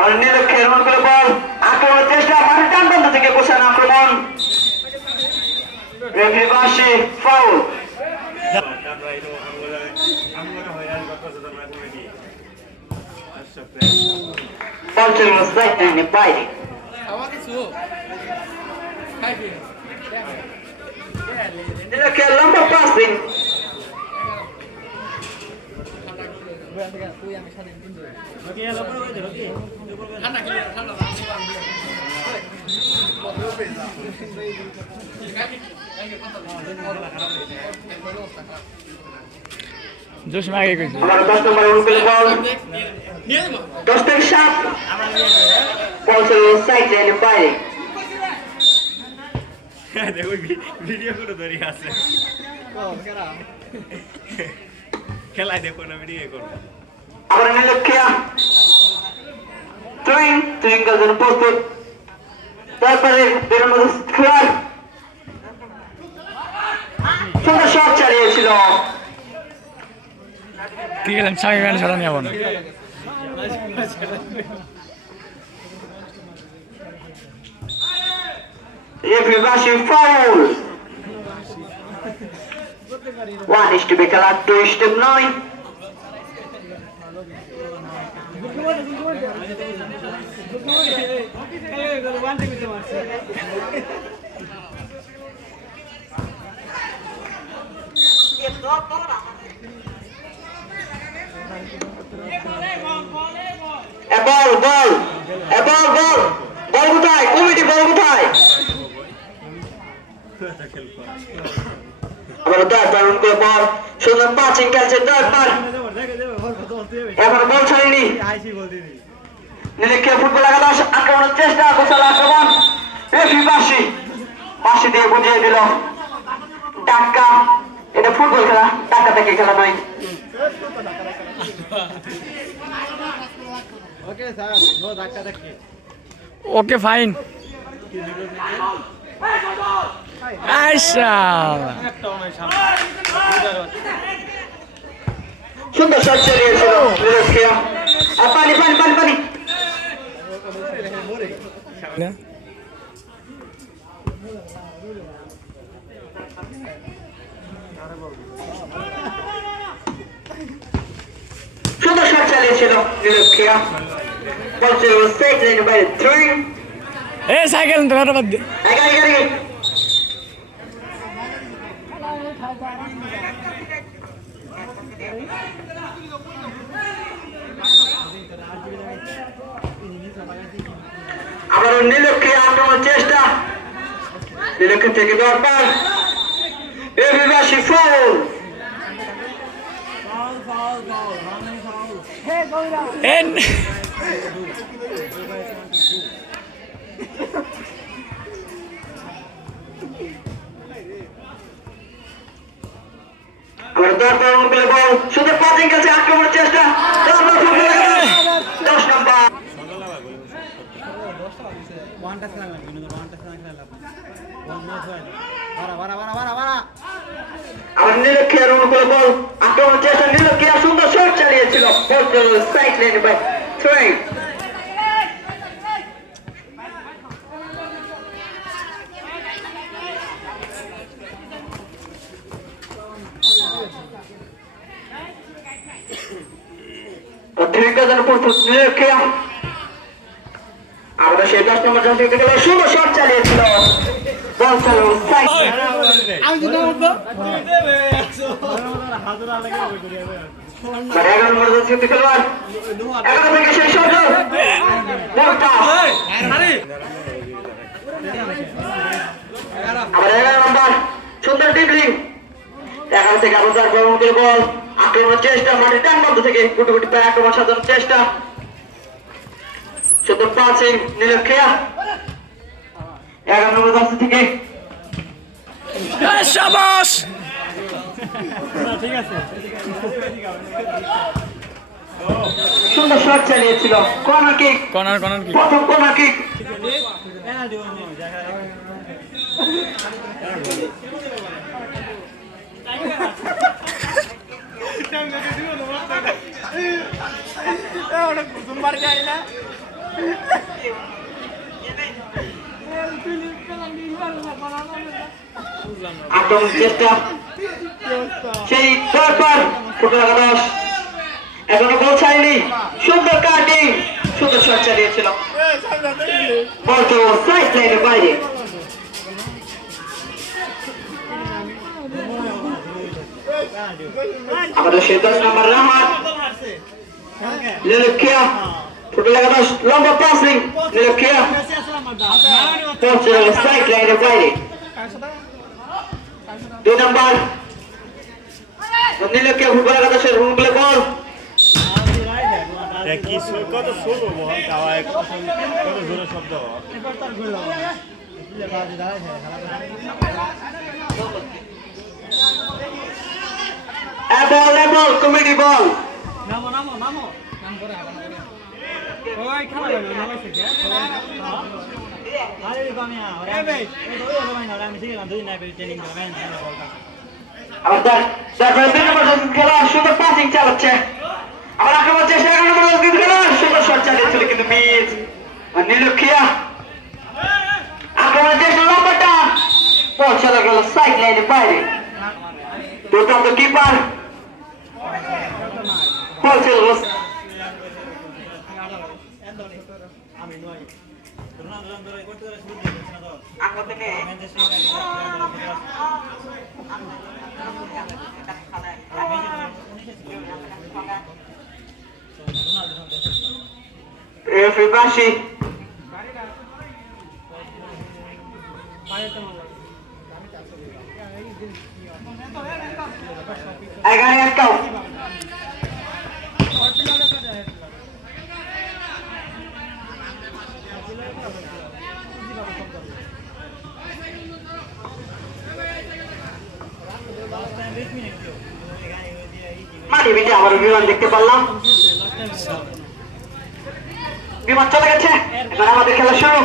আমার নিরক্ষে রোল করে বল আক্রমণের চেষ্টা মাঠের ডান প্রান্ত থেকে কোষান আক্রমণ। রেফারি ফাউল তোমরা করে কি আচ্ছা বল চলে গেল সাইড লাইনে বাইরে খাওয়া কিছু খাইবি নিরক্ষে লম্বা পাসিং তুই আমি সাথে দিন ধরে ওকে এলো করে ওই দেখো কি ঠান্ডা খেলে ঠান্ডা জোশ আগে কইছি। আমার দশ নম্বরে রোল বল দশ থেকে সাত বাইরে দেখো ভিডিও করে ধরি আছে। খেলায় দেখো না ভিডিও করো আবার নিরক্ষে টুইং টুইং করার জন্য প্রস্তুত তারপরে বেরোনোর খেলার সুন্দর শট চালিয়েছিল। ঠিক আছে স্বামী ম্যান ছাড়া নিয়ে না। Referee বাসি ফাউল ওয়ান স্টেপে খেলা টু স্টেপ নয় এ বল বল এ বল বল বল কোথায় কমিটি বল কোথায় আবার দশ রান করে বল সুন্দর পাঁচিং খেলছে, দশ বার। এবার বল ছাড়িনি। নিরীক্ষে ফুটবল একাদশ আক্রমণের চেষ্টা গোসাল আক্রমণ। রেফি বাসি বাসি দিয়ে বুঝিয়ে দিল। টাক্কা। এটা ফুটবল খেলা। টাক্কা থেকে খেলা নয়। ওকে, ফাইন। সুন্দর শট চালিয়েছিল পানি পানি পানি পানি। সুন্দর শট চালিয়েছিল নিরীক্ষে বল ছিল সাইড লাইনে বাইরে থ্রোয়িং এ সাইকেল তো বাদ দে এগারো এগারো আবারও নীলক্ষী আক্রমণ চেষ্টা। নীলক্ষী থেকে দরকার অনুকূলে বল। শুধু পাঁচিং কাছে আক্রমণের চেষ্টা তারপর ফুটবল একাদশ, দশ নম্বর আবার নীলক্ষিয়ার অনুকূলে বল আক্রমণ চেষ্টা নীলক্ষিয়া সুন্দর শট চালিয়েছিল সাইড লাইনে বাই থ্রোয়িং অতিরিক্ত যেন প্রস্তুত নীলক্ষিয়া আমরা সেই দশ নম্বর থেকে সুন্দর শট চালিয়েছিল। মানে আবার এগারো নম্বর সুন্দর ডিবলিং এগারো থেকে আবার বল আক্রমণের চেষ্টা মাঠে টান বন্ধ থেকে গুটি গুটি পায়ে আক্রমণ সাজানোর চেষ্টা। সুন্দর পাঁচিং নীলক্ষিয়া এগারো নম্বর জাতীয় থেকে সুন্দর শট চালিয়েছিল কর্নার কিক কর্নার কর্নার কি প্রথম কর্নার কিক আক্রমণ চেষ্টা। সেই তারপর ফুটবল একাদশ এখনও ছাড়েনি সুন্দর কাটিং। সুন্দর শট চালিয়েছিল। বল সাইড লাইনের বাইরে। আমাদের সেই দশ নম্বর রহমান লিলকিয়া ফুটবল একাদশ লম্বা পাসিং লিলকিয়া পৌঁছে গেল সাইড লাইনের বাইরে। দুই নম্বর। নীলকে ফুটবল একাদশের রুমগুলো বল কি সু- কত শুরু কত জোরে শব্দ বল কমেডি বল। নামো নামো নামো। নাম করে আবার আক্রমণ চেষ্টা নম্বর কিন্তু খেলা সুন্দর শট চালিয়েছিল কিন্তু মিস আর নীলক্ষিয়া চেষ্টা লম্বাটা বল গেল সাইড লাইনের বাইরে। দুর্দান্ত কিপার বল চলে গেল রেফারি বাসি এগারো একটাও মাটি বিটে আবার বিমান দেখতে পারলাম। বিমান চলে গেছে। এবার আমাদের খেলা শুরু।